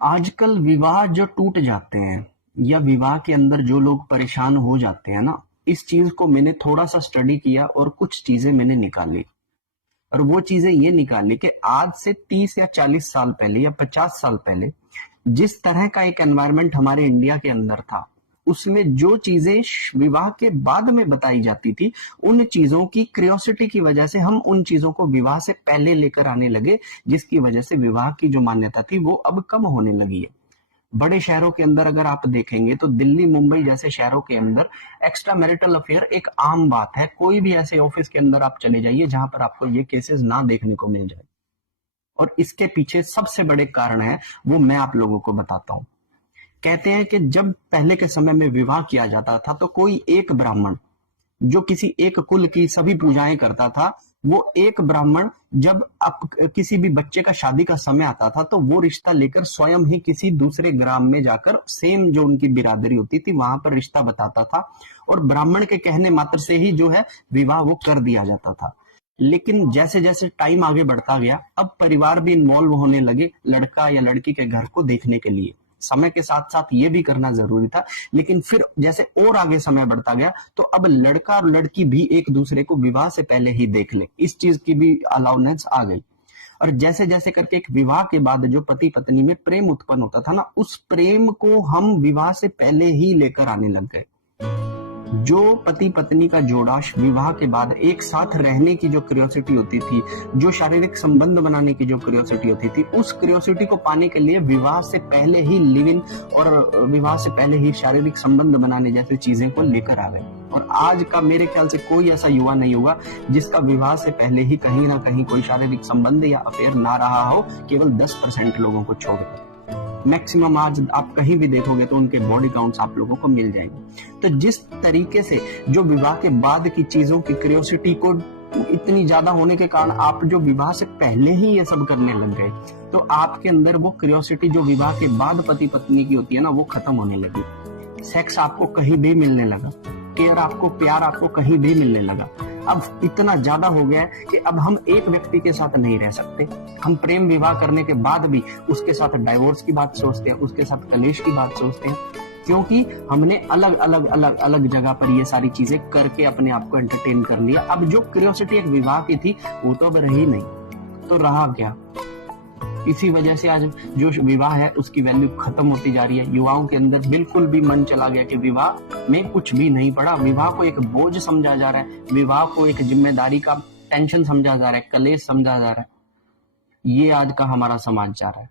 आजकल विवाह जो टूट जाते हैं या विवाह के अंदर जो लोग परेशान हो जाते हैं ना, इस चीज को मैंने थोड़ा सा स्टडी किया और कुछ चीजें मैंने निकाली। और वो चीजें ये निकाली कि आज से 30 या 40 साल पहले या 50 साल पहले जिस तरह का एक एनवायरनमेंट हमारे इंडिया के अंदर था, उसमें जो चीजें विवाह के बाद में बताई जाती थी, उन चीजों की क्यूरियोसिटी की वजह से हम उन चीजों को विवाह से पहले लेकर आने लगे, जिसकी वजह से विवाह की जो मान्यता थी वो अब कम होने लगी है। बड़े शहरों के अंदर अगर आप देखेंगे तो दिल्ली, मुंबई जैसे शहरों के अंदर एक्स्ट्रा मैरिटल अफेयर एक आम बात है। कोई भी ऐसे ऑफिस के अंदर आप चले जाइए जहां पर आपको ये केसेस ना देखने को मिल जाए। और इसके पीछे सबसे बड़े कारण है, वो मैं आप लोगों को बताता हूं। कहते हैं कि जब पहले के समय में विवाह किया जाता था तो कोई एक ब्राह्मण जो किसी एक कुल की सभी पूजाएं करता था, वो एक ब्राह्मण जब आप किसी भी बच्चे का शादी का समय आता था तो वो रिश्ता लेकर स्वयं ही किसी दूसरे ग्राम में जाकर सेम जो उनकी बिरादरी होती थी वहां पर रिश्ता बताता था, और ब्राह्मण के कहने मात्र से ही जो है विवाह वो कर दिया जाता था। लेकिन जैसे जैसे टाइम आगे बढ़ता गया, अब परिवार भी इन्वॉल्व होने लगे लड़का या लड़की के घर को देखने के लिए। समय के साथ साथ ये भी करना जरूरी था, लेकिन फिर जैसे और आगे समय बढ़ता गया तो अब लड़का और लड़की भी एक दूसरे को विवाह से पहले ही देख ले, इस चीज की भी अलाउनेंस आ गई। और जैसे जैसे करके एक विवाह के बाद जो पति पत्नी में प्रेम उत्पन्न होता था ना, उस प्रेम को हम विवाह से पहले ही लेकर आने लग गए। जो पति पत्नी का जोड़ा विवाह के बाद एक साथ रहने की जो क्यूरियोसिटी होती थी, जो शारीरिक संबंध बनाने की जो क्यूरियोसिटी होती थी, उस क्यूरियोसिटी को पाने के लिए विवाह से पहले ही लिव इन और विवाह से पहले ही शारीरिक संबंध बनाने जैसी चीजें को लेकर आ गए। और आज का मेरे ख्याल से कोई ऐसा युवा नहीं होगा जिसका विवाह से पहले ही कहीं ना कहीं कोई शारीरिक संबंध या अफेयर ना रहा हो, केवल 10% लोगों को छोड़कर। मैक्सिमम आज आप कहीं भी देखोगे तो उनके बॉडी काउंट्स आप लोगों को मिल जाएंगे। तो जिस तरीके से जो विवाह के बाद की चीजों की क्यूरियोसिटी को इतनी ज्यादा होने के कारण आप जो विवाह से पहले ही ये सब करने लग गए, तो आपके अंदर वो क्यूरियोसिटी जो विवाह के बाद पति पत्नी की होती है ना, वो खत्म होने लगी। सेक्स आपको कहीं भी मिलने लगा, केयर आपको, प्यार आपको कहीं भी मिलने लगा। अब इतना ज्यादा हो गया है कि अब हम एक व्यक्ति के साथ नहीं रह सकते। हम प्रेम विवाह करने के बाद भी उसके साथ डाइवोर्स की बात सोचते हैं, उसके साथ कलेश की बात सोचते हैं, क्योंकि हमने अलग अलग अलग अलग जगह पर ये सारी चीजें करके अपने आप को एंटरटेन कर लिया। अब जो क्यूरियोसिटी एक विवाह की थी वो तो अब रही नहीं, तो रहा क्या? इसी वजह से आज जो विवाह है उसकी वैल्यू खत्म होती जा रही है। युवाओं के अंदर बिल्कुल भी मन चला गया कि विवाह में कुछ भी नहीं पड़ा। विवाह को एक बोझ समझा जा रहा है, विवाह को एक जिम्मेदारी का टेंशन समझा जा रहा है, कलेश समझा जा रहा है। ये आज का हमारा समाज जा रहा है।